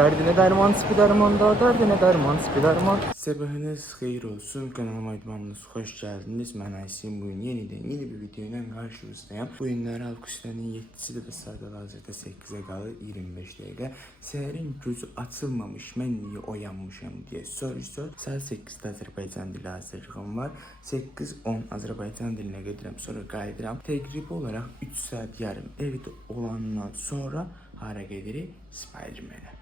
Derdine derman, spidermanda, derdine derman, spiderman. Sabahınız xeyir olsun. Kanalıma idmanınız hoş geldiniz. Mən Aysin. Bugün yeni bir video ile karşınızdayım. Bu günler avqustun 7'si de saat hazırda 8'e qalır 25 dəqiqə. Səhərin gözü açılmamış, mən niye oyanmışam diye soruşsa, saat 8'de Azərbaycan dili hazırlığım var. 8-10 Azərbaycan dilinə gedirəm, sonra qayıdıram. Təqribi olaraq 3 saat yarım evdə olandan sonra hara gedirik? Spiderman'e.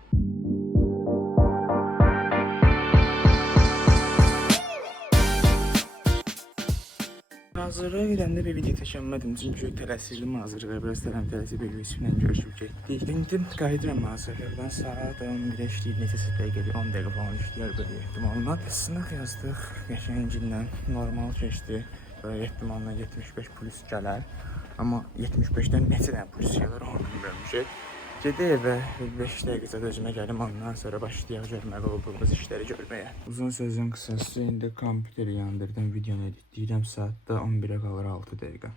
Hazırlığa gidəndə bir video çəkmədim çünki tələsirdim hazırlığa, biraz tələsib Elvis'lə görüşüb getdik. İndi qayıdıram hazırlıqdan, saat 11'ə işləyir, neçəsə dəqiqə, 10 dəqiqə falan işləyər belə ehtimalla. Sınaq yazdıq, qəşəngillə, normal keçdi. Böyle ehtimalına 75 polis gələr. Amma 75'dən neçə dənə polis gələr onu bilmirmişik. Gedək evə 5 dəqiqə özümə gəlim, ondan sonra başlayaq görməli olduğumuz işləri görməyə. Uzun sözün qısası, indi kompüteri yandırdım, videonu editləyirəm, saatda 11'ə qalır 6 dəqiqə.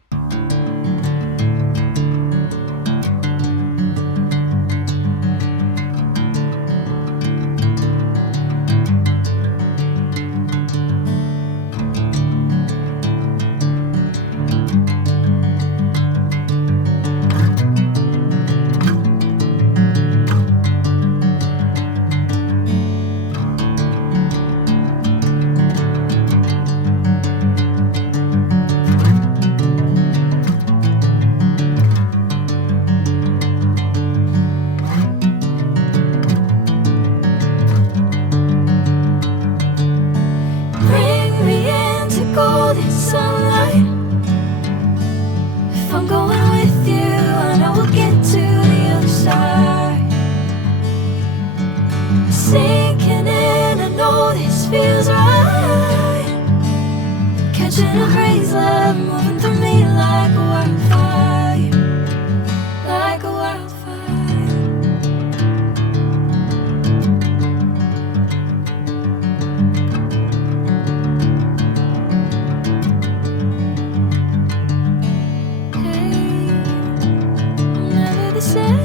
Sinking in, I know this feels right. Catching a breeze, love moving through me like a wildfire, like a wildfire. Hey, I'm never the same.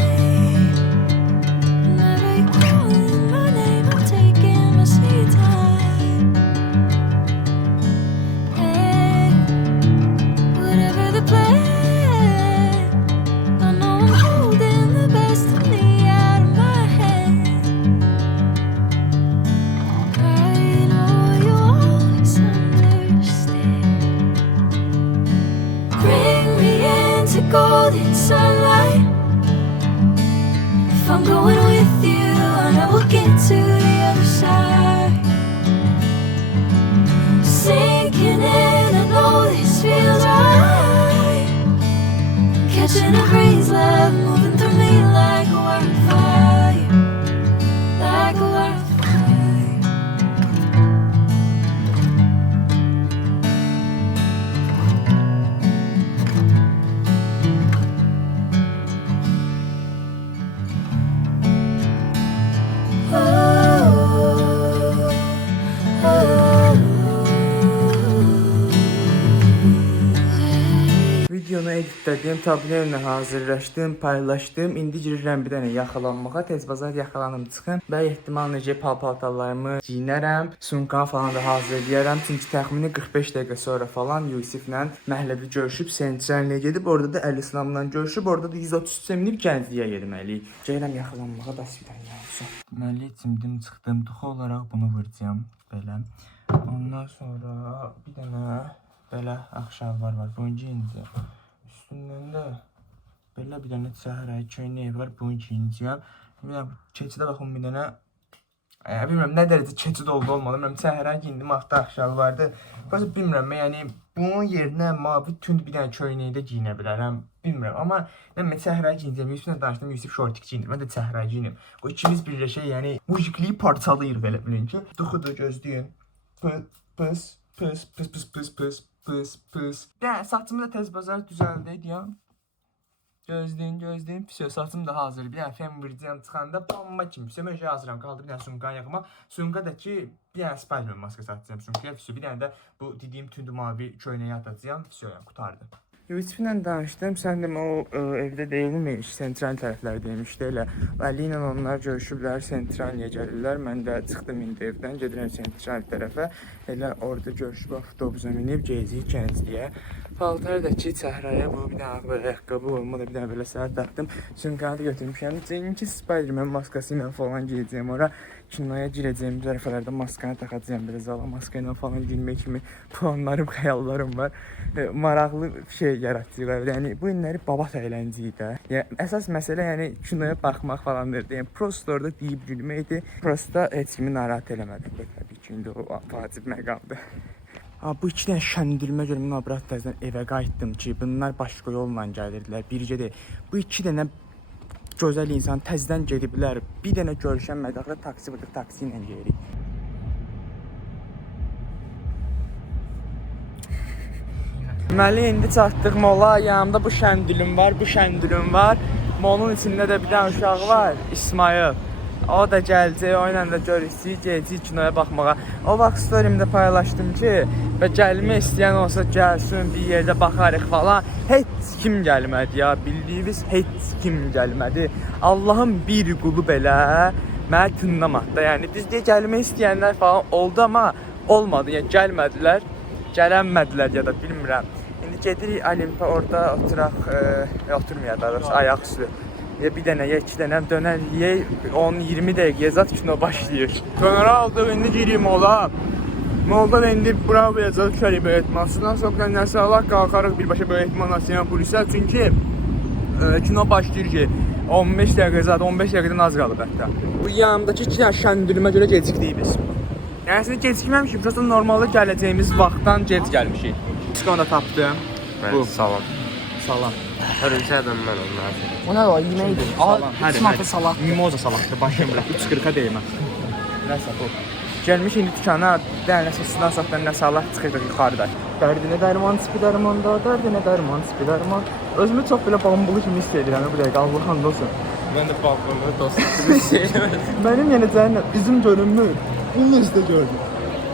Golden sunlight. If I'm going with you, I know we'll get to the other side. Sinking in, I know this feels right. Catching a breeze, love moving through me like a wildfire, like a wildfire. Videonu editlədim, tabloyla hazırlaşdım, paylaşdım. İndi girirəm bir dənə yaxalanmağa. Tez bazar yaxalanım çıxım. Bəy ehtimal necə paltarlarımı giyinərəm, sumkamı falan da hazırlayaram. Çünki təxmini 45 dəqiqə sonra falan Yusiflə məhləbi görüşüb Sencənliyə gedib, orada da Əli Sınamla görüşüb, orada da 133-ə minib Gəncliyə getməliyik. Gəlirəm yaxalanmağa, bəs bir dənə olsun. Deməli, cimdim çıxdım, duxu olaraq bunu vuracağam belə. Ondan sonra bir dənə belə axşamlar var. Bunu giyinəcəm. Üstündən də belə bir dənə səhərəyi köynək var. Bunu giyinəcəm. Bilmirəm, keçidə baxın bir dənə. Bilmirəm nə dərəcə keçid oldu olmadı. Bilmirəm, səhərəyi giyindim, axta axşam vardı. Bəs bilmirəm, yəni bunun yerinə mavi tünd bir dənə köynəyi də giyinə bilərəm. Bilmirəm, amma mən səhərəyi giyinəcəm. Yusiflə danışdım, Yusif şortik giyinir. Mən də səhərəyi giyinim. O ikimiz birləşək, yəni mujikliyi parçalayır belə bilin ki. Duxudur, gözləyin. Pıs, pıs, pıs, pıs, pıs, pıs. Pıs pıs. Yəni saçımı da tez bazar düzəldi deyəm. Gözləyin. Pis, saçım da hazır. Bir dənə fem vuracağam çıxanda bomba kimi. Pis, mən hazıram. Qaldı bir dənə sumka yaxıma. Sumkadakı bir dənə Spiderman maskası atacağım sumkaya. Pis, bir dənə də bu dediyim tünd mavi köynəyi atacağım. Pis, qurtardı. Yusuf'la danışdım. Sən demə o evdə deyilmiş, sentral tərəflərdəymiş də elə. Ali ilə onlar görüşüblər, sentraliyə gəlirlər. Mən də çıxdım indi evdən, gedirəm sentral tərəfə. Elə orada görüşüb avtobusa minib gəzirik Gəncliyə. Paltar da ki, çəhraya bu bir dənə belə ayaqqabı olmadı, bir dənə belə saat taxdım. Sümkanı da götürmüşəm. Çünki Spiderman maskası ilə falan geyəcəyim ora. Kinoya girəcəyim tərəflərdə maskanı taxacağam, belə zala maska ilə falan girmək kimi planlarım, xəyallarım var. Maraqlı şey yaratacaqlar. Yəni bu günləri babat əyləncəyi də. Yəni əsas məsələ yəni kinoya baxmaq falandır. Yəni prosta orada deyib gülməkdir. Prosta heç kimi narahat eləmədim. Təbii ki, indi o vacib məqamdır. Bu iki dənə şəndirmə görüm, nabrat təzdən evə qayıtdım ki, bunlar başqa yolla gəlirdilər. Bircə deyil. Bu iki dənə gözəl insan təzdən gediblər. Bir dənə görüşənmədi. Axırda taksi vurduk, taksi ilə gedirik. Deməli, indi çatdıq mola. Yanımda bu şəndülüm var, bu şəndülüm var. Molun içində də bir dənə uşaq var, İsmail. O da gələcək, o ilə də görüşəcəyik, gedəcəyik kinoya baxmağa. O vaxt storyimdə paylaşdım ki, və gəlmək istəyən olsa gəlsin, bir yerdə baxarıq falan. Heç kim gəlmədi ya, bildiyiniz heç kim gəlmədi. Allahın bir qulu belə məni tınlamadı da. Yəni düzdür, gəlmək istəyənlər falan oldu, amma olmadı. Yəni gəlmədilər, gələnmədilər ya da bilmirəm. İndi gedirik Olimpa, orada oturaq, oturmayaq da, ayaq üstü. Ya bir dənə, ya iki dənə dönər yeyək, 10-20 dəqiqəyə zat kino başlayır. Dönər aldıq, indi girim mola. Molda da indi bura verəcək şöyle böyük etmasından sonra nəsə Allah qalxarıq birbaşa böyük etmanasına polisə. Çünki kino başlayır ki, 15 dəqiqə zat, 15 dəqiqədən az qalıb hətta. Bu yanımdakı iki dənə şəndülümə görə gecikdik biz. Yəni əslində gecikməmişik, prosta normalda gələcəyimiz vaxtdan gec gəlmişik. Onu da tapdım. Bu. Salam. Salam. Hörümçəkdən mən onlar. O nə var, yeməkdir. Salam, salam. Mimoza salatdır, başım bırak. 3.40-a deyilmə. Nəsə bu. Gəlmiş indi dükana, dənəsə sudan satdan nə salat çıxırıq yuxarıda. Dərdinə dərman, çıpı dərmanda, dərdinə dərman, çıpı dərman. Özümü çox belə bambulu kimi hiss edirəm, bu dəqiqə, Allah hamd olsun. Mən də balkonda dostum hiss edirəm. Mənim yenə cəhənnəm, üzüm görünmür. Bunu üstə gördüm.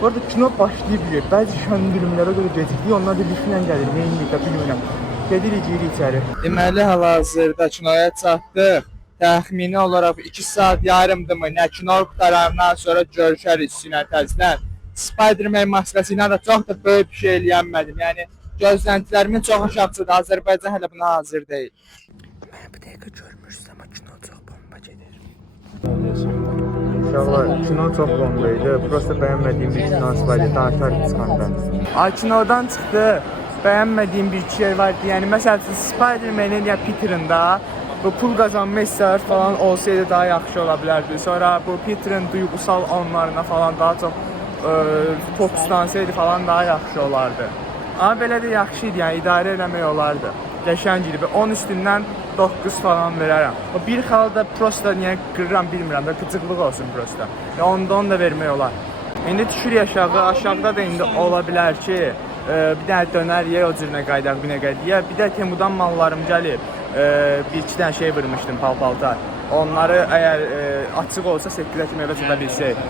Bu arada kino başlayıb yer. Bəzi şəndülümlərə görə gecikdik, onlar da liflə gəlir, neyinlik də bilmirəm. Gedirik, giyirik içəri. Deməli, hal-hazırda kinoya çatdıq. Təxmini olaraq 2 saat yarımdır mı? Nə kino qutarandan sonra görüşərik Sinə təzdən. Spiderman maskası ilə də çox da böyük bir şey eləyənmədim. Yəni, gözləntilərimin çox aşağıdır. Azərbaycan hələ buna hazır deyil. Mən bu dəqiqə görmüşsün, amma kino çox bomba gedir. İnşallah, kino çox bomba idi. Prosta bəyənmədiyim bir kino var, danışarıq çıxandan. Kinodan çıxdı. Bəyənmədiyim bir şey vardı. Yəni məsələn Spider-Man-in ya Peter'ın da bu pul qazanma hissələr falan olsaydı daha yaxşı ola bilərdi. Sonra bu Peter'ın duygusal anlarına falan daha çox fokuslansaydı falan daha yaxşı olardı. Amma belə də yaxşı idi, yəni idarə eləmək olardı. Qəşəng idi. 10 üstündən 9 falan verərəm. O bir halda prosta niyə qırıram bilmirəm də qıcıqlıq olsun prosta. Ya ondan da vermək olar. İndi düşür aşağı, aşağıda da indi ola bilər ki, bir dənə dönər yer o cürünə qaydaq binə qaydiyə. Bir də Temudan mallarım gəlib. Bir iki dənə şey vurmuşdum pal-paltar. Onları əgər açıq olsa 8-ə kimi evə çata bilsək,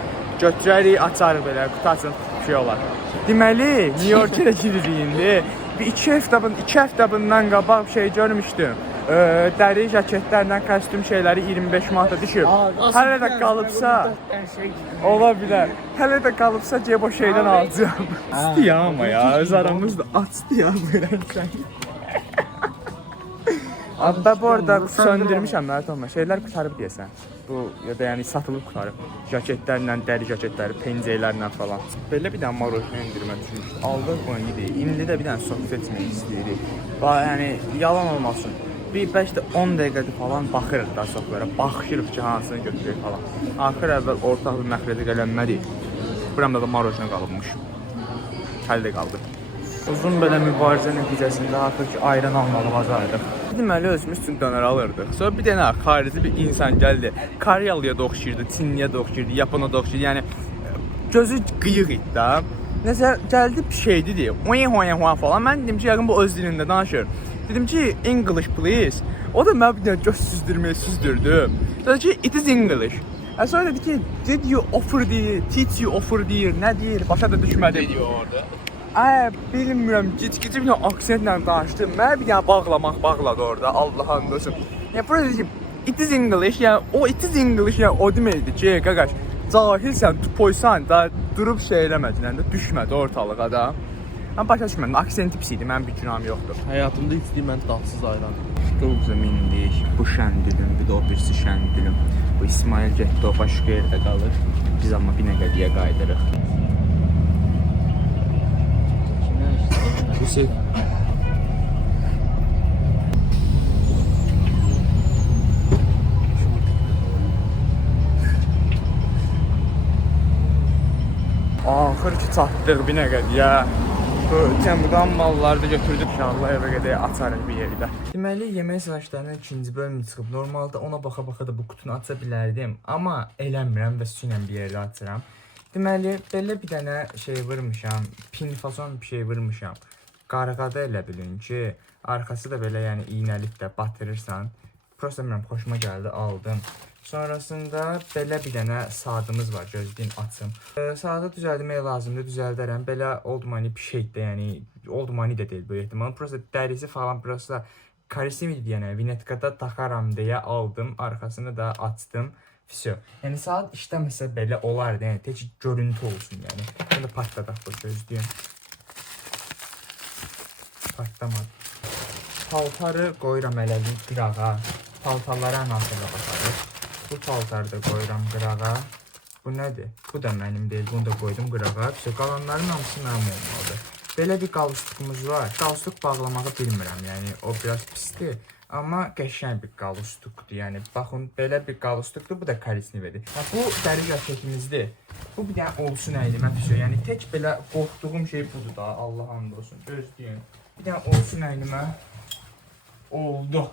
götürərik, açarıq belə, qutu açın şey olar. Deməli, New York'a giririk indi. Bir iki həftə bundan qabaq şey görmüşdüm. Dəri jaketlərlə kostyum şeyləri 25 manata düşüb. Hələ də qalıbsa, ola bilər. Hələ də qalıbsa cebo şeydən alacağım. Açdı ya amma ya, öz aramızda açdı ya verərsən. Hatta bu arada söndürmüşəm Məhət olma. Şeylər qutarıb deyəsən. Bu ya da yəni satılıb qutarıb. Jaketlərlə, dəri jaketləri, pencəklərlə falan. Belə bir dənə marojna endirmə düşmüşdü. Aldıq bunu yedik. İndi də bir dənə sos seçmək istəyirik. Yəni yalan olmasın. Bir 5-10 dəqiqədir falan baxırıq da soflara. Baxırıq ki, hansını götürək falan. Axır əvvəl ortaq bir məxrəcə gələnmədik. Buramda da marojna qalıbmış. Hələ də qaldı. Uzun belə mübarizə nəticəsində artıq ki, ayran almalı bacarırdıq. Deməli özümüz üçün dönər alırdıq. Sonra bir dənə xarici bir insan gəldi. Koryalıya da oxşayırdı, Çinliyə də oxşayırdı, Yapona da oxşayırdı. Yəni gözü qıyıq idi da. Nəsə gəldi bir şey dedi. Oy falan. Mən dedim ki, yəqin bu öz dilində danışır. Dedim ki, English please. O da mənə bir dənə göz süzdürməyə süzdürdü. Dedi ki, it is English. Sonra dedi ki, did you offer deyir, teach you offer deyir, nə deyir, başa da düşmədim. Dedi orada. bilmirəm, gic-gic bir aksentlə danışdım. Mənə bir dənə bağladı orada, Allah and olsun. Ya burada it is English, ya o it is English ya o deməkdir ki, qaqaş, cahilsən, tupoysan da durub şey eləmədin, də düşmədi ortalığa da. Mən başa düşmədim, aksenti pis idi, mənim bir günahım yoxdur. Həyatımda içdiyim ən dadsız ayran. Qılğıza mindik, bu şəndilim, bir də o birisi şəndilim. Bu İsmail getdi, o başqa yerdə qalır. Biz amma Binəqədiyə qayıdırıq. Hüseyin. Axır ki çatdıq Binəqədiyə. Bu Temudan malları da götürdük. İnşallah evə qədər açarıq bir yerdə. Deməli, yemək səhərlərinin ikinci bölümü çıxıb. Normalda ona baxa-baxa da bu qutunu aça bilərdim. Amma eləmirəm və süynə bir yerdə açıram. Deməli, belə bir dənə şey vurmuşam. Pin fason bir şey vurmuşam. Qarğada elə bilin ki, arxası da belə yəni iynəlib də batırırsan. Prosta bilmirəm, xoşuma gəldi, aldım. Sonrasında belə bir dənə saatımız var, gözləyin açım. Saatı düzəldmək lazımdır, düzəldərəm. Belə old money bir şeydir, yəni old money də deyil böyük ehtimal. Prosta dərisi falan prosta karisim idi, yəni vinetkada taxaram deyə aldım, arxasını da açdım. Всё. Yəni saat işləməsə belə olardı, yəni tək görüntü olsun, yəni. Bunu partladaq bu gözləyin. Patlamadı. Paltarı qoyuram eləlim qırağa. Paltarlara nasıl baxarıq. Bu paltarı da qoyuram qırağa. Bu nədir? Bu da mənim deyil. Bunu da qoydum qırağa. Qalanların hamısı mənim olmalıdır. Belə bir qalustukumuz var. Qalustuk bağlamağı bilmirəm. Yəni o biraz pisdir. Amma qəşəng bir qalustukdur. Yəni baxın, belə bir qalustukdur. Bu da karisnivedir. Bu dəri jaketimizdir. Bu bir dənə olsun əlimə düşüyor. Yəni tək belə qorxduğum şey budur da. Allah and olsun. Gözləyin. Bir dənə olsun əlimə. Oldu.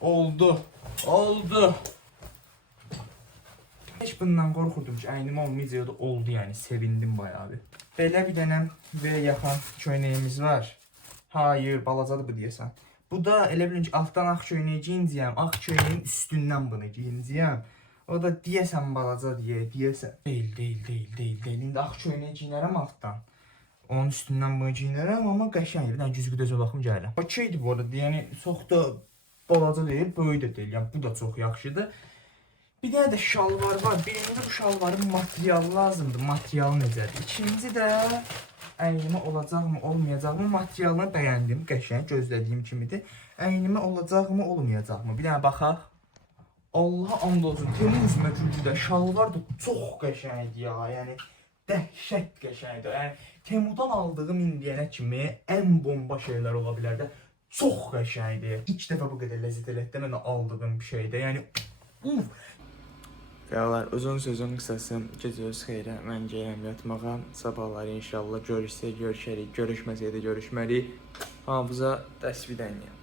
Oldu. Oldu. Heç bundan qorxurdum ki, əynimə olmayacaq, oldu yəni, sevindim bayağı bir. Belə bir dənə və yaxan köynəyimiz var. Hayır, balacadır bu deyəsən. Bu da elə bilin ki, altdan ağ köynəyi giyinəcəyəm, ağ köynəyin üstündən bunu giyinəcəyəm. O da deyəsən balaca deyəsən. Deyil. İndi ağ köynəyi giyinərəm altdan. Onun üstündən bunu giyinərəm, amma qəşəng. Bir dənə güzgüdəcə baxım gəlirəm. Okeydir bu arada, yəni çox da balaca deyil, böyük də deyil. Yəni bu da çox yaxşıdır. Bir dənə də şalvar var. Birinci bu şalvarın materialı lazımdır. Materialı necədir? İkinci də əynimə olacaqmı, olmayacaqmı? Materialını bəyəndim. Qəşəng, gözlədiyim kimidir. Əynimə olacaqmı, olmayacaqmı? Bir dənə baxaq. Allah and olsun. Temmuz məcrucuda şalvar da çox qəşəngdir ya. Yəni dəhşət qəşəngdir. Yəni Temudan aldığım indiyənə kimi ən bomba şeylər ola bilər də. Çox qəşəngdir. İlk dəfə bu qədər ləzzət elətdə mənə aldığım bir şeydir. Yəni Qalar, uzun sözün qısası, gecəniz xeyrə, mən gələm yatmağa. Sabahları inşallah görüşsək görüşərik, görüşməsək də görüşməliyik. Hafıza təsvidəniyəm.